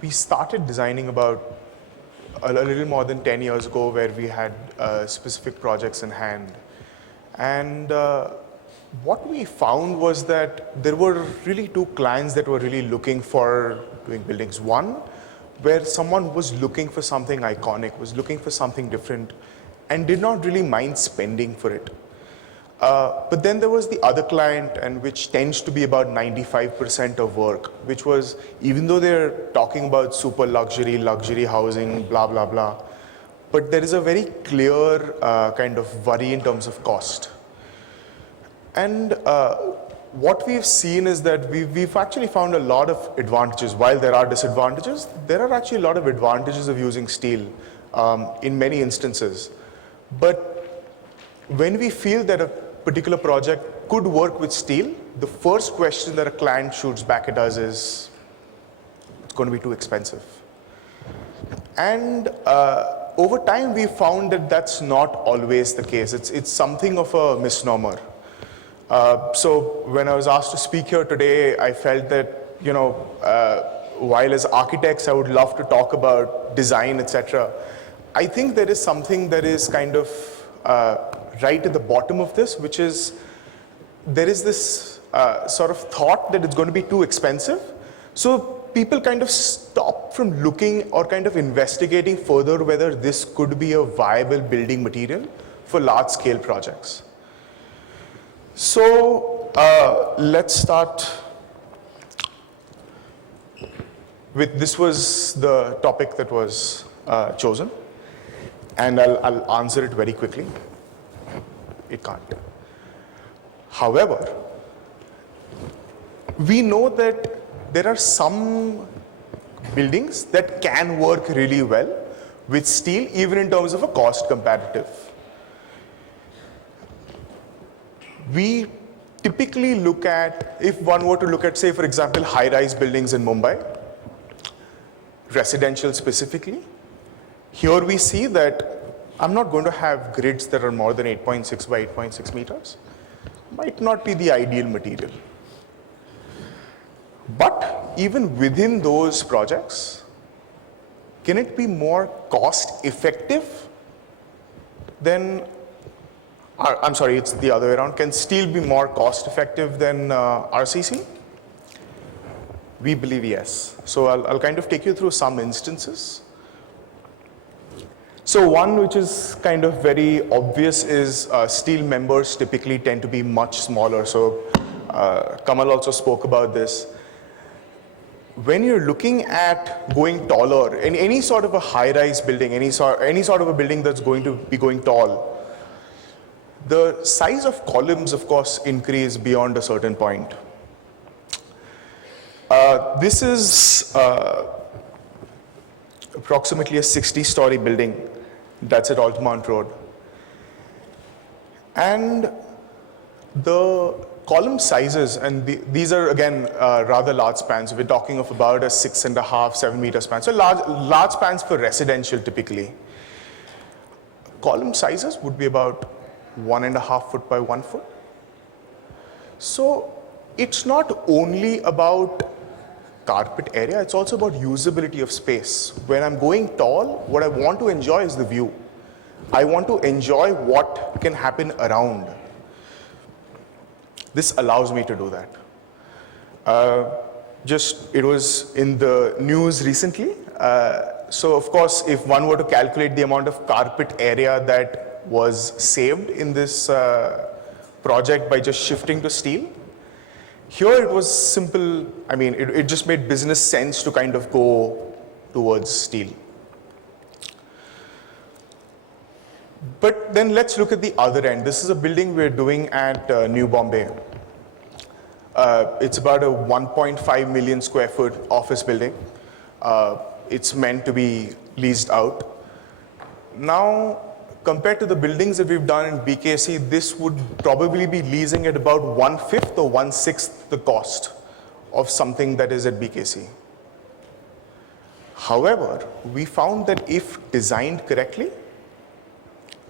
We started designing about a little more than 10 years ago, where we had specific projects in hand. And what we found was that there were really two clients that were really looking for doing buildings. One, where someone was looking for something iconic, was looking for something different, and did not really mind spending for it. But then there was the other client, and which tends to be about 95% of work, which was, even though they're talking about super luxury housing, blah, blah, blah, but there is a very clear kind of worry in terms of cost. And what we've seen is that we've actually found a lot of advantages. While there are disadvantages, there are actually a lot of advantages of using steel in many instances. But when we feel that a particular project could work with steel, the first question that a client shoots back at us is, it's going to be too expensive. And over time, we found that that's not always the case. It's something of a misnomer. So when I was asked to speak here today, I felt that, while as architects, I would love to talk about design, etc. I think there is something that is kind of right at the bottom of this, which is there is this sort of thought that it's going to be too expensive. So people kind of stop from looking or kind of investigating further whether this could be a viable building material for large-scale projects. So let's start with, this was the topic that was chosen, and I'll answer it very quickly. It can't. However, we know that there are some buildings that can work really well with steel, even in terms of a cost comparative. We typically look at, if one were to look at, say, for example, high-rise buildings in Mumbai, residential specifically, here we see that I'm not going to have grids that are more than 8.6 by 8.6 meters. Might not be the ideal material. But even within those projects, can it be more cost effective than, I'm sorry, it's the other way around. Can steel be more cost effective than RCC? We believe yes. So I'll kind of take you through some instances. So one which is kind of very obvious is steel members typically tend to be much smaller. So Kamal also spoke about this. When you're looking at going taller, in any sort of a high-rise building, any sort of a building that's going to be going tall, the size of columns, of course, increase beyond a certain point. This is approximately a 60-story building. That's at Altamont Road. And the column sizes, and these are again rather large spans. We're talking of about a 6.5, 7 meter span. So large spans for residential typically. Column sizes would be about 1.5 foot by 1 foot. So it's not only about carpet area, it's also about usability of space. When I'm going tall, what I want to enjoy is the view. I want to enjoy what can happen around. This allows me to do that. It was in the news recently. So of course, if one were to calculate the amount of carpet area that was saved in this project by just shifting to steel, here it was simple. I mean, it just made business sense to kind of go towards steel. But then let's look at the other end. This is a building we're doing at New Bombay. It's about a 1.5 million square foot office building. It's meant to be leased out. Now, compared to the buildings that we've done in BKC, this would probably be leasing at about 1/5 or 1/6 the cost of something that is at BKC. However, we found that if designed correctly,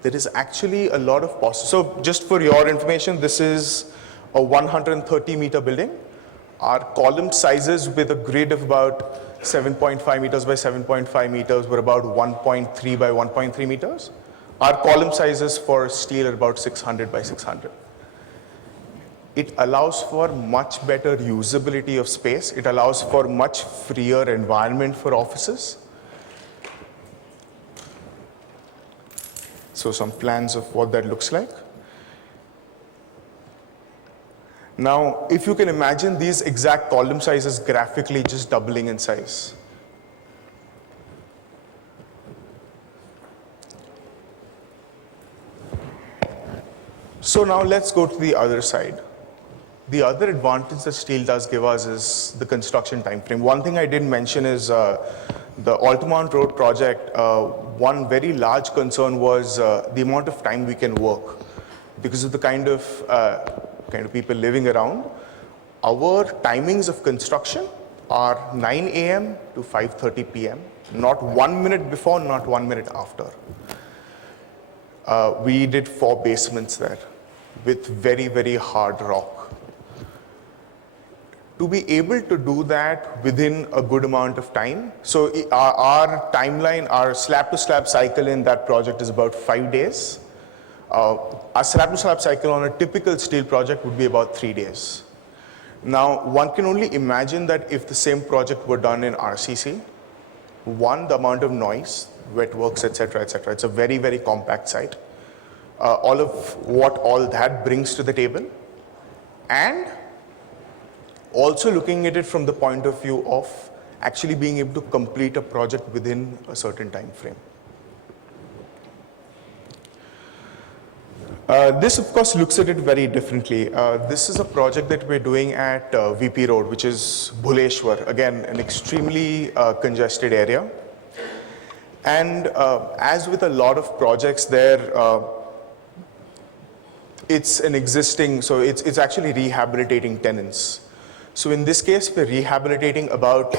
there is actually a lot of possible. So just for your information, this is a 130 meter building. Our column sizes with a grid of about 7.5 meters by 7.5 meters were about 1.3 by 1.3 meters. Our column sizes for steel are about 600 by 600. It allows for much better usability of space. It allows for much freer environment for offices. So some plans of what that looks like. Now, if you can imagine these exact column sizes graphically just doubling in size. So now let's go to the other side. The other advantage that steel does give us is the construction time frame. One thing I didn't mention is the Altamont Road project. One very large concern was the amount of time we can work because of the kind of people living around. Our timings of construction are 9 a.m. to 5:30 p.m. Not 1 minute before, not 1 minute after. We did 4 basements there with very, very hard rock. To be able to do that within a good amount of time, so our timeline, our slab-to-slab cycle in that project is about 5 days. Our slab-to-slab cycle on a typical steel project would be about 3 days. Now, one can only imagine that if the same project were done in RCC, one, the amount of noise, wet works, etc., etc. It's a very, very compact site. All of what all that brings to the table, and also looking at it from the point of view of actually being able to complete a project within a certain time frame. This, of course, looks at it very differently. This is a project that we're doing at VP Road, which is Bhuleshwar, again, an extremely congested area. And as with a lot of projects there, it's an existing, so it's actually rehabilitating tenants. So in this case, we're rehabilitating about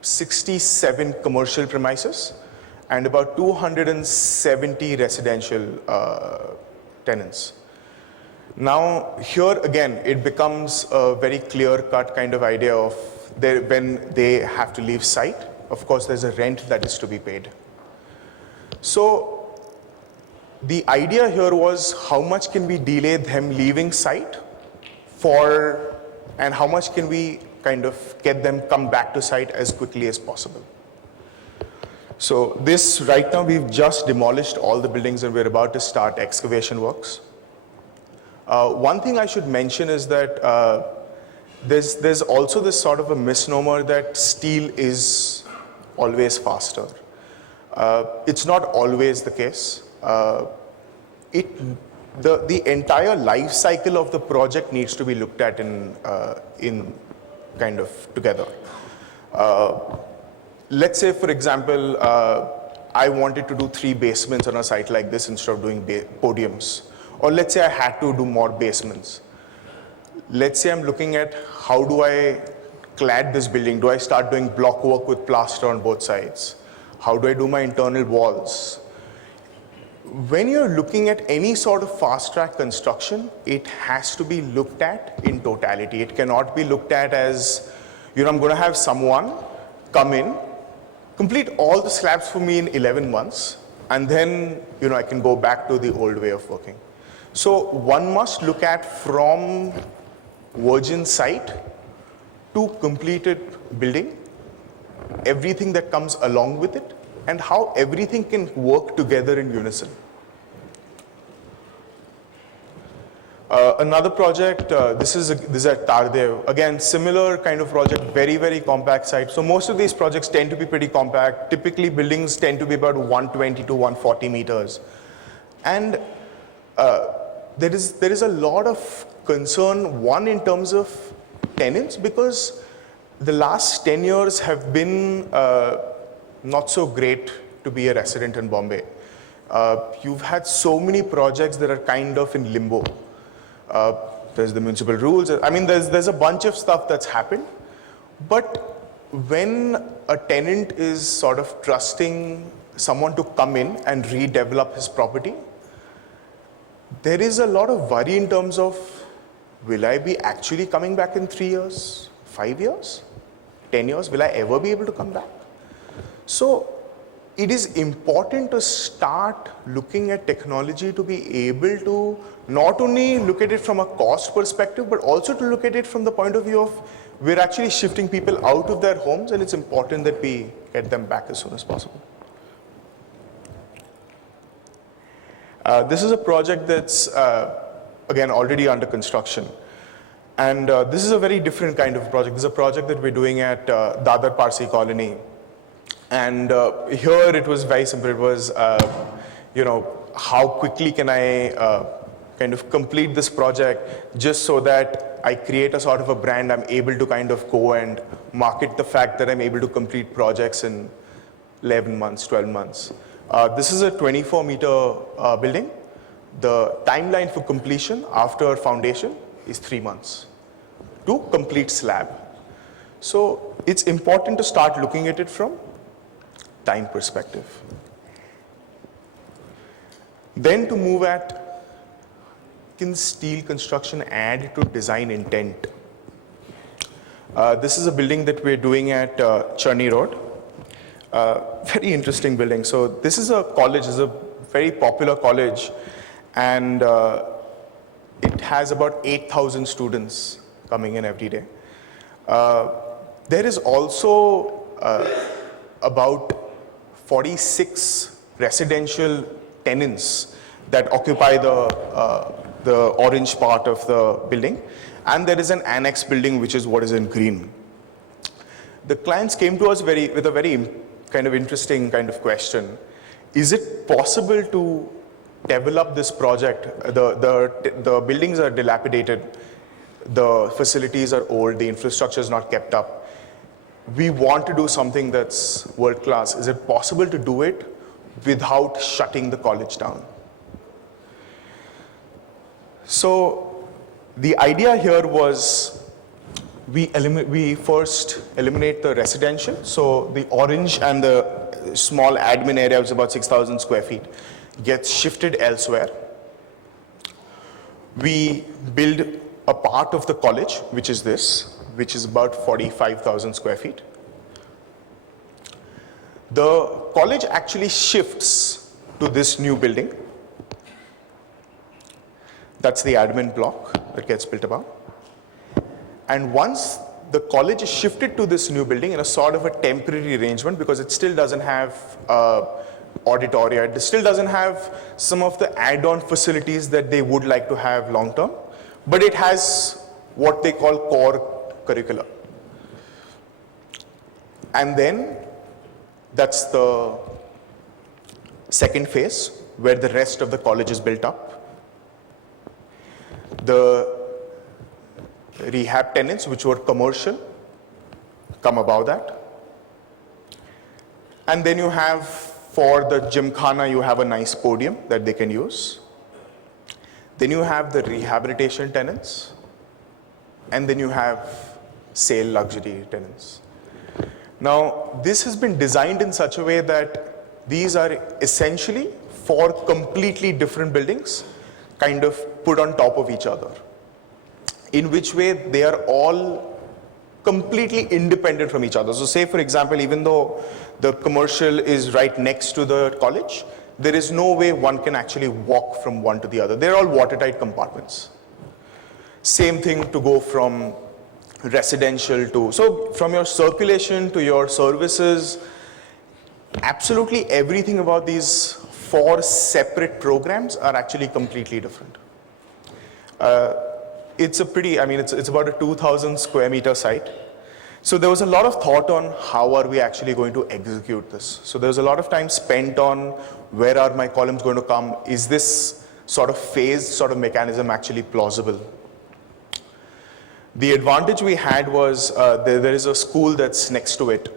67 commercial premises and about 270 residential tenants. Now, here again, it becomes a very clear-cut kind of idea of when they have to leave site. Of course, there's a rent that is to be paid. So the idea here was how much can we delay them leaving site for, and how much can we kind of get them come back to site as quickly as possible. So this, right now, we've just demolished all the buildings and we're about to start excavation works. One thing I should mention is that there's also this sort of a misnomer that steel is always faster. It's not always the case. The entire life cycle of the project needs to be looked at in kind of together. Let's say, for example, I wanted to do 3 basements on a site like this instead of doing podiums. Or let's say I had to do more basements. Let's say I'm looking at how do I clad this building? Do I start doing block work with plaster on both sides? How do I do my internal walls? When you're looking at any sort of fast-track construction, it has to be looked at in totality. It cannot be looked at as, I'm going to have someone come in, complete all the slabs for me in 11 months, and then, I can go back to the old way of working. So one must look at from virgin site to completed building, everything that comes along with it, and how everything can work together in unison. Another project, this is at Tardev. Again, similar kind of project, very, very compact site. So most of these projects tend to be pretty compact. Typically, buildings tend to be about 120 to 140 meters. And there is a lot of concern, one, in terms of tenants, because the last 10 years have been not so great to be a resident in Bombay. You've had so many projects that are kind of in limbo. There's the municipal rules. I mean, there's a bunch of stuff that's happened. But when a tenant is sort of trusting someone to come in and redevelop his property, there is a lot of worry in terms of, will I be actually coming back in 3 years, 5 years? 10 years, will I ever be able to come back? So it is important to start looking at technology to be able to not only look at it from a cost perspective, but also to look at it from the point of view of we're actually shifting people out of their homes, and it's important that we get them back as soon as possible. This is a project that's, again, already under construction. And this is a very different kind of project. This is a project that we're doing at Dadar Parsi Colony. And here it was very simple. It was, how quickly can I kind of complete this project just so that I create a sort of a brand. I'm able to kind of go and market the fact that I'm able to complete projects in 11 months, 12 months. This is a 24-meter building. The timeline for completion after foundation is 3 months to complete slab. So it's important to start looking at it from time perspective. Then to move at, can steel construction add to design intent? This is a building that we're doing at Churni Road. Very interesting building. So this is a college, it's a very popular college, and it has about 8,000 students coming in every day. There is also about 46 residential tenants that occupy the orange part of the building, and there is an annex building which is what is in green. The clients came to us with a very kind of interesting kind of question. Is it possible to develop this project? The buildings are dilapidated, the facilities are old, the infrastructure is not kept up. We want to do something that's world class. Is it possible to do it without shutting the college down? So the idea here was we first eliminate the residential. So the orange and the small admin area, which is about 6,000 square feet, gets shifted elsewhere. We build a part of the college, which is this, which is about 45,000 square feet. The college actually shifts to this new building. That's the admin block that gets built about. And once the college is shifted to this new building in a sort of a temporary arrangement, because it still doesn't have auditoria, it still doesn't have some of the add-on facilities that they would like to have long-term, but it has what they call core curricula. And then that's the second phase where the rest of the college is built up. The rehab tenants, which were commercial, come above that. And then you have, for the gymkhana, you have a nice podium that they can use. Then you have the rehabilitation tenants. And then you have sale luxury tenants. Now, this has been designed in such a way that these are essentially 4 completely different buildings kind of put on top of each other, in which way they are all completely independent from each other. So say, for example, even though the commercial is right next to the college, there is no way one can actually walk from one to the other. They're all watertight compartments. Same thing to go from residential to, so from your circulation to your services, absolutely everything about these 4 separate programs are actually completely different. It's a pretty, it's about a 2,000 square meter site. So there was a lot of thought on how are we actually going to execute this. So there's a lot of time spent on where are my columns going to come? Is this sort of phased sort of mechanism actually plausible? The advantage we had was there is a school that's next to it,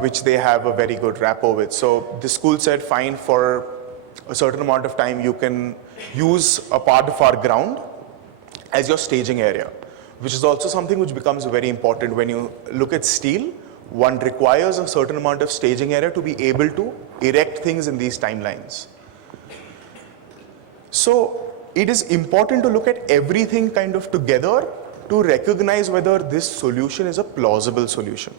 which they have a very good rapport with. So the school said, fine, for a certain amount of time, you can use a part of our ground as your staging area, which is also something which becomes very important when you look at steel. One requires a certain amount of staging area to be able to erect things in these timelines. So it is important to look at everything kind of together to recognize whether this solution is a plausible solution.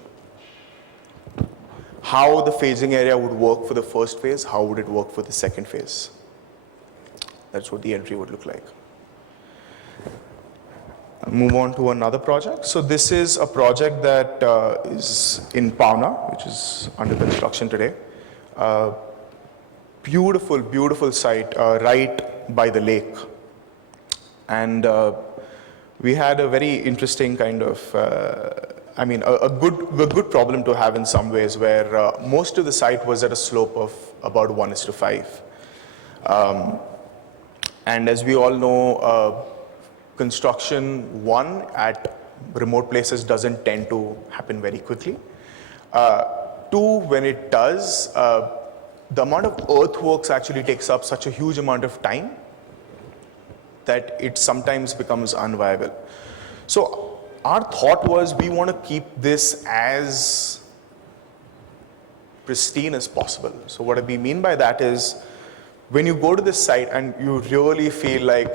How the phasing area would work for the first phase, how would it work for the second phase. That's what the entry would look like. I'll move on to another project. So this is a project that is in Pauna, which is under construction today. Beautiful, beautiful site right by the lake. And we had a very interesting kind of, a good problem to have in some ways, where most of the site was at a slope of about 1:5. And as we all know, construction, one, at remote places doesn't tend to happen very quickly. Two, when it does, the amount of earthworks actually takes up such a huge amount of time that it sometimes becomes unviable. So our thought was we want to keep this as pristine as possible. So what we mean by that is, when you go to this site and you really feel like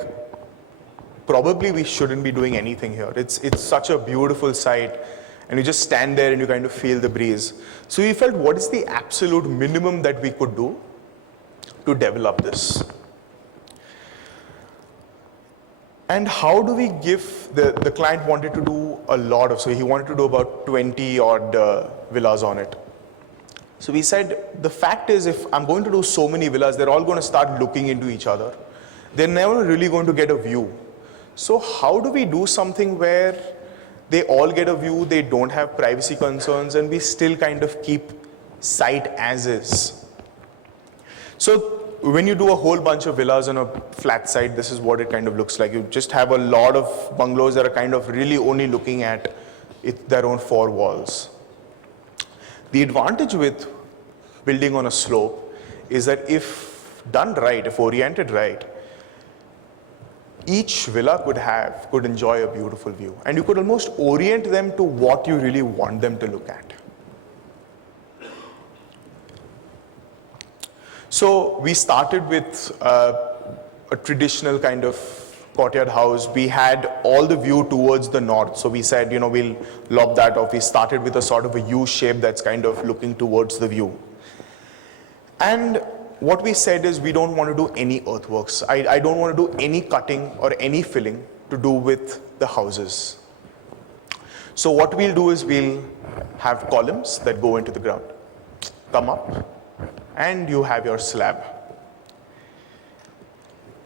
probably we shouldn't be doing anything here. It's such a beautiful site, and you just stand there and you kind of feel the breeze. So we felt, what is the absolute minimum that we could do to develop this? And how do we give, the client wanted to do a lot of, so he wanted to do about 20 odd villas on it. So we said, the fact is, if I'm going to do so many villas, they're all going to start looking into each other. They're never really going to get a view. So how do we do something where they all get a view, they don't have privacy concerns, and we still kind of keep site as is? So when you do a whole bunch of villas on a flat site, this is what it kind of looks like. You just have a lot of bungalows that are kind of really only looking at their own four walls. The advantage with building on a slope is that if done right, if oriented right, each villa could enjoy a beautiful view, and you could almost orient them to what you really want them to look at. So we started with a traditional kind of courtyard house. We had all the view towards the north, so we said, we'll lob that off. We started with a sort of a U shape that's kind of looking towards the view. And what we said is, we don't want to do any earthworks. I don't want to do any cutting or any filling to do with the houses. So what we'll do is, we'll have columns that go into the ground, come up, and you have your slab.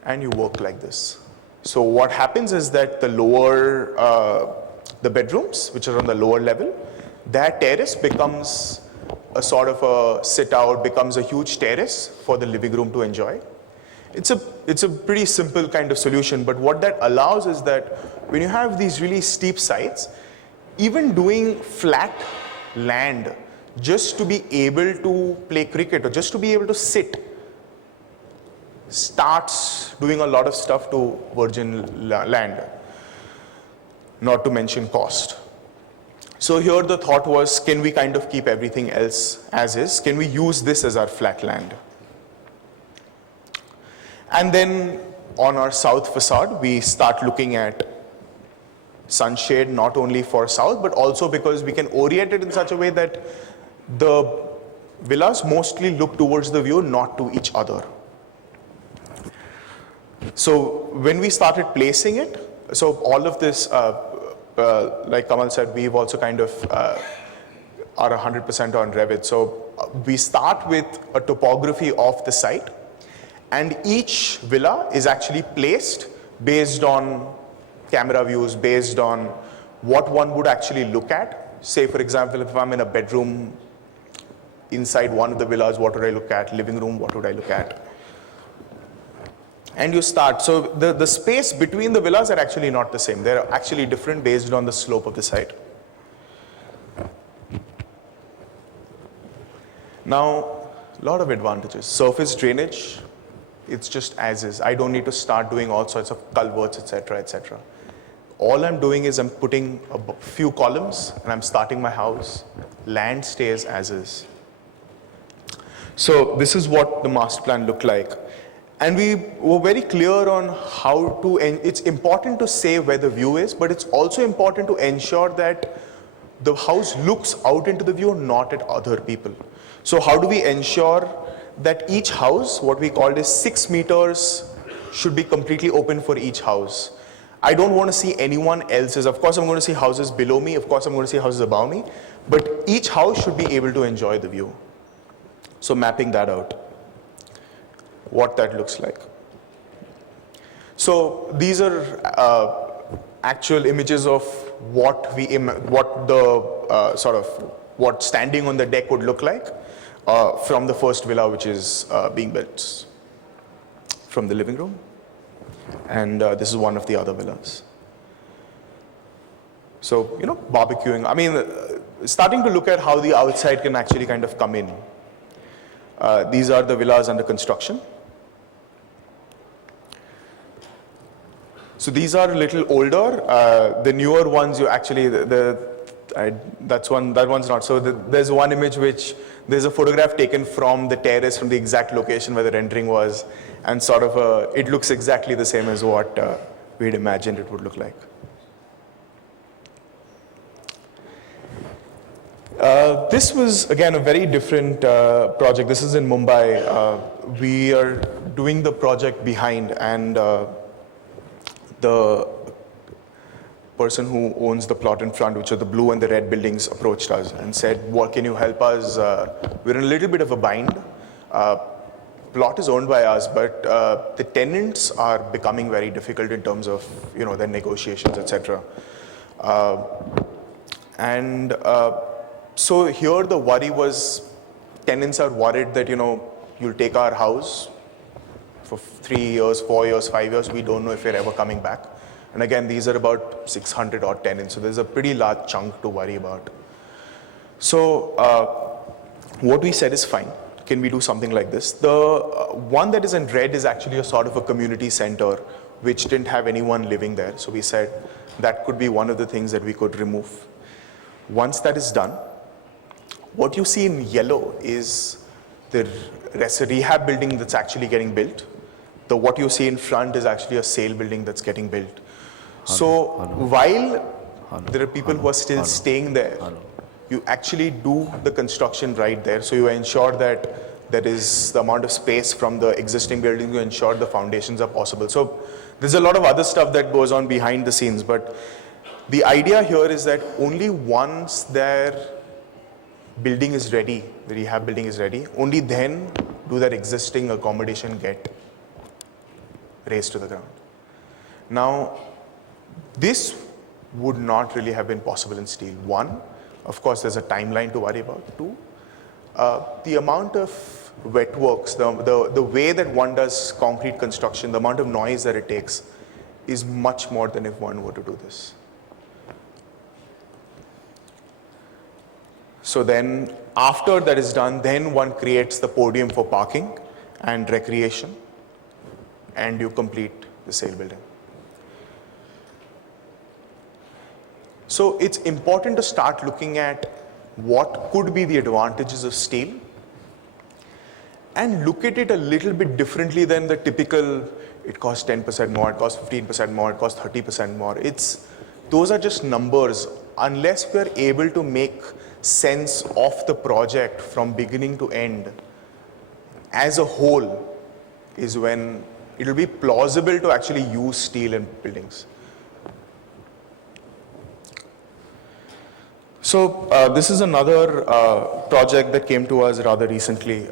And you work like this. So what happens is that the lower, the bedrooms, which are on the lower level, their terrace becomes a sort of a sit out, becomes a huge terrace for the living room to enjoy. It's a pretty simple kind of solution, but what that allows is that when you have these really steep sites, even doing flat land just to be able to play cricket or just to be able to sit starts doing a lot of stuff to virgin land, not to mention cost. So here the thought was, can we kind of keep everything else as is? Can we use this as our flat land? And then on our south facade, we start looking at sunshade, not only for south, but also because we can orient it in such a way that the villas mostly look towards the view, not to each other. So when we started placing it, so all of this, like Kamal said, we've also kind of are 100% on Revit. So we start with a topography of the site, and each villa is actually placed based on camera views, based on what one would actually look at. Say, for example, if I'm in a bedroom inside one of the villas, what would I look at? Living room, what would I look at? And you start. So the space between the villas are actually not the same. They're actually different based on the slope of the site. Now, a lot of advantages. Surface drainage, it's just as is. I don't need to start doing all sorts of culverts, etc., etc. All I'm doing is I'm putting a few columns and I'm starting my house. Land stays as is. So this is what the master plan looked like. And we were very clear on how to, and it's important to say where the view is, but it's also important to ensure that the house looks out into the view, not at other people. So how do we ensure that each house, what we called is 6 meters, should be completely open for each house. I don't want to see anyone else's. Of course, I'm going to see houses below me. Of course, I'm going to see houses above me. But each house should be able to enjoy the view. So mapping that out, what that looks like. So these are actual images of what standing on the deck would look like from the first villa, which is being built from the living room. And this is one of the other villas. So, barbecuing. I mean, starting to look at how the outside can actually kind of come in. These are the villas under construction. So these are a little older. The newer ones, you actually, that one's not. So there's one image which, there's a photograph taken from the terrace, from the exact location where the rendering was, and sort of it looks exactly the same as what we'd imagined it would look like. This was, again, a very different project. This is in Mumbai. We are doing the project behind, and the person who owns the plot in front, which are the blue and the red buildings, approached us and said, "What can you help us? We're in a little bit of a bind. Plot is owned by us, but the tenants are becoming very difficult in terms of their negotiations, etc." So here the worry was, tenants are worried that you'll take our house for 3 years, 4 years, 5 years. We don't know if you're ever coming back. And again, these are about 600 odd tenants, so there's a pretty large chunk to worry about. So what we said is, fine, can we do something like this? The one that is in red is actually a sort of a community center which didn't have anyone living there. So we said that could be one of the things that we could remove. Once that is done, what you see in yellow is the rehab building that's actually getting built. What you see in front is actually a sale building that's getting built. So while there are people who are still staying there, you actually do the construction right there. So you ensure that there is the amount of space from the existing building to ensure the foundations are possible. So there's a lot of other stuff that goes on behind the scenes, but the idea here is that only once their building is ready, the rehab building is ready, only then do that existing accommodation get raised to the ground. Now, this would not really have been possible in steel. One, of course, there's a timeline to worry about. Two, the amount of wet works, the way that one does concrete construction, the amount of noise that it takes is much more than if one were to do this. So then, after that is done, then one creates the podium for parking and recreation, and you complete the sale building. So it's important to start looking at what could be the advantages of steel and look at it a little bit differently than the typical, it costs 10% more, it costs 15% more, it costs 30% more. Those are just numbers. Unless we're able to make sense of the project from beginning to end as a whole is when it will be plausible to actually use steel in buildings. So this is another project that came to us rather recently.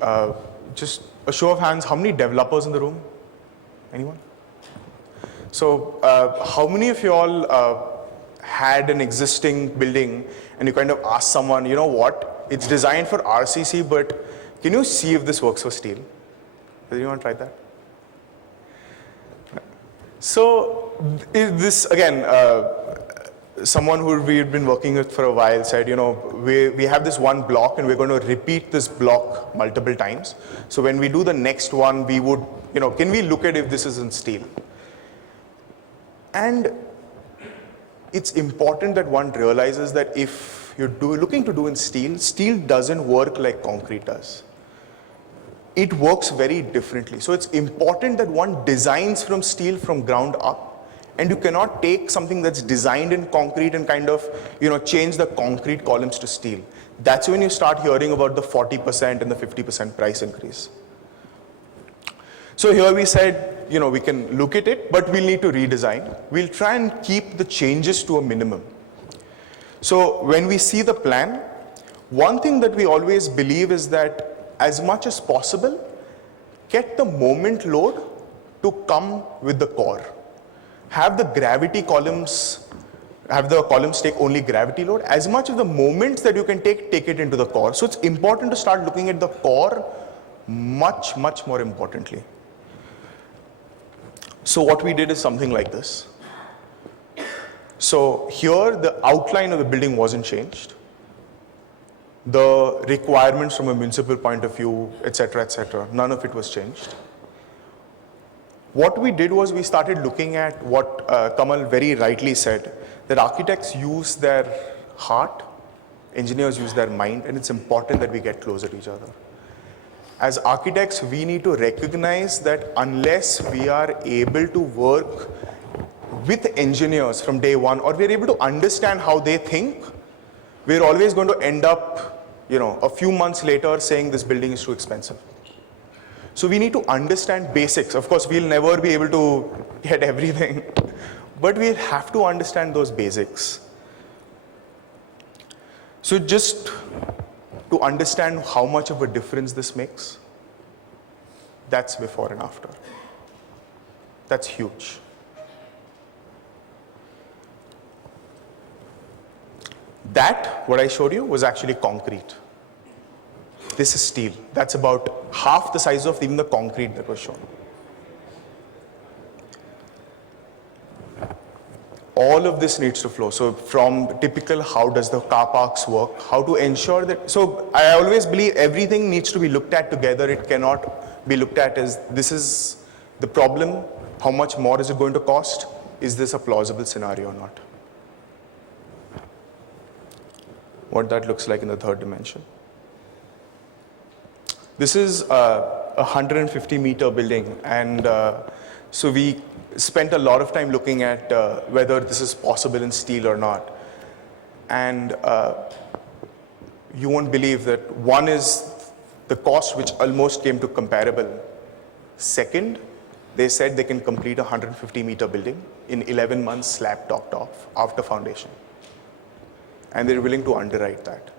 Just a show of hands, how many developers in the room? Anyone? So how many of you all had an existing building and you kind of asked someone, what, it's designed for RCC, but can you see if this works for steel? Has anyone tried that? So this, again, someone who we've been working with for a while said, we have this one block and we're going to repeat this block multiple times. So when we do the next one, we would, can we look at if this is in steel? And it's important that one realizes that if you're looking to do in steel, steel doesn't work like concrete does. it works very differently. So it's important that one designs from steel from ground up, and you cannot take something that's designed in concrete and kind of, change the concrete columns to steel. That's when you start hearing about the 40% and the 50% price increase. So here we said, we can look at it, but we'll need to redesign. We'll try and keep the changes to a minimum. So when we see the plan, one thing that we always believe is that as much as possible, get the moment load to come with the core. Have the gravity columns, have the columns take only gravity load. As much of the moments that you can take it into the core. So it's important to start looking at the core much, much more importantly. So what we did is something like this. So here the outline of the building wasn't changed. The requirements from a municipal point of view, etc., none of it was changed. What we did was we started looking at what Kamal very rightly said, that architects use their heart, engineers use their mind, and it's important that we get closer to each other. As architects, we need to recognize that unless we are able to work with engineers from day one, or we're able to understand how they think, we're always going to end up, a few months later saying this building is too expensive. So we need to understand basics. Of course, we'll never be able to get everything, but we'll have to understand those basics. So just to understand how much of a difference this makes, that's before and after. That's huge. That, what I showed you, was actually concrete. This is steel. That's about half the size of even the concrete that was shown. All of this needs to flow. So from typical, how does the car parks work, how to ensure that, so I always believe everything needs to be looked at together. It cannot be looked at as, this is the problem, how much more is it going to cost? Is this a plausible scenario or not? What that looks like in the third dimension. This is a 150-meter building, and so we spent a lot of time looking at whether this is possible in steel or not. And you won't believe that one is the cost, which almost came to comparable. Second, they said they can complete a 150-meter building in 11 months, slab topped off after foundation. And they're willing to underwrite that.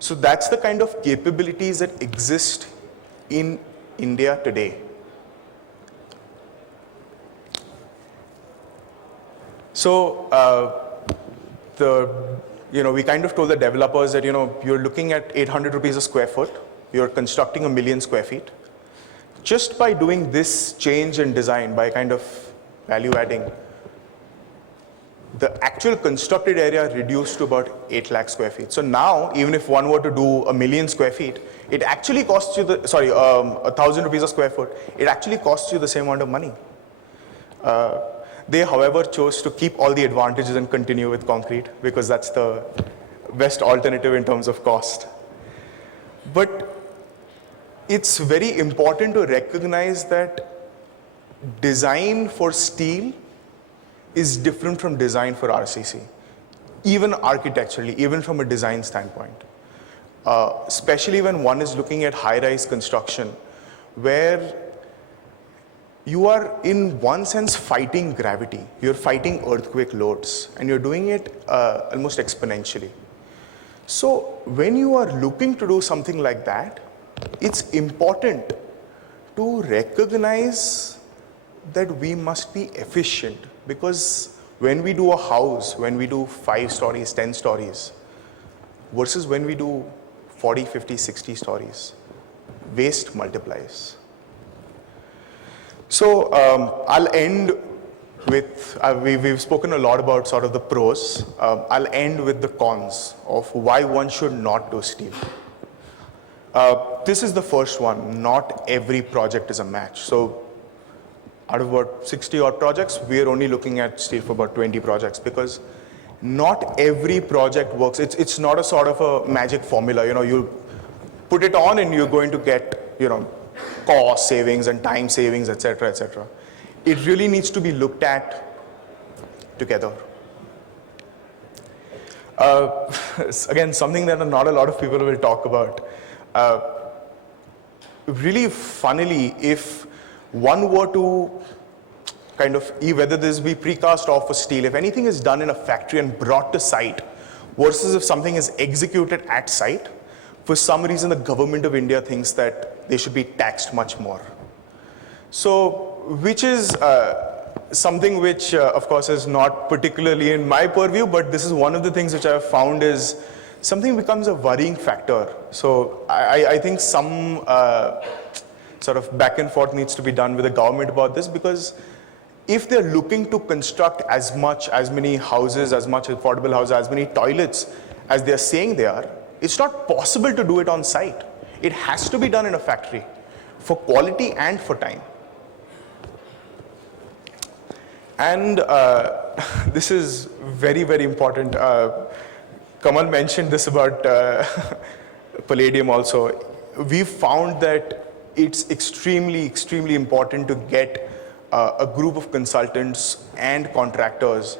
So that's the kind of capabilities that exist in India today. So we kind of told the developers that you're looking at 800 rupees a square foot. You're constructing 1 million square feet. Just by doing this change in design, by kind of value adding, the actual constructed area reduced to about 8 lakh square feet. So now, even if one were to do 1 million square feet, it actually costs you 1,000 rupees a square foot. It actually costs you the same amount of money. They, however, chose to keep all the advantages and continue with concrete because that's the best alternative in terms of cost. But it's very important to recognize that design for steel is different from design for RCC, even architecturally, even from a design standpoint. Especially when one is looking at high-rise construction, where you are in one sense fighting gravity. You're fighting earthquake loads, and you're doing it almost exponentially. So when you are looking to do something like that, it's important to recognize that we must be efficient. Because when we do a house, when we do 5 stories, 10 stories, versus when we do 40, 50, 60 stories, waste multiplies. So I'll end with, we've spoken a lot about sort of the pros. I'll end with the cons of why one should not do steel. This is the first one. Not every project is a match. So out of about 60 odd projects, we're only looking at steel for about 20 projects because not every project works. It's not a sort of a magic formula. You put it on and you're going to get, cost savings and time savings, etc., etc. It really needs to be looked at together. Again, something that not a lot of people will talk about. Really funnily, if one were to kind of, whether this be precast or for steel, if anything is done in a factory and brought to site versus if something is executed at site, for some reason the government of India thinks that they should be taxed much more. So, which is something which of course is not particularly in my purview, but this is one of the things which I have found is something becomes a worrying factor. So I think some sort of back and forth needs to be done with the government about this, because if they're looking to construct as many houses, as much affordable houses, as many toilets as they're saying they are, it's not possible to do it on site. It has to be done in a factory for quality and for time. And this is very, very important. Kamal mentioned this about palladium also. We've found that it's extremely, extremely important to get a group of consultants and contractors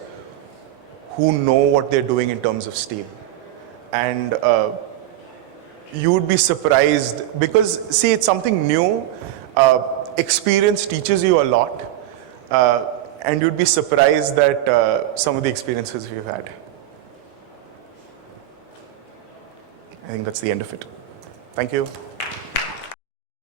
who know what they're doing in terms of steel. And you would be surprised, because see, it's something new. Experience teaches you a lot. And you'd be surprised that some of the experiences we've had. I think that's the end of it. Thank you.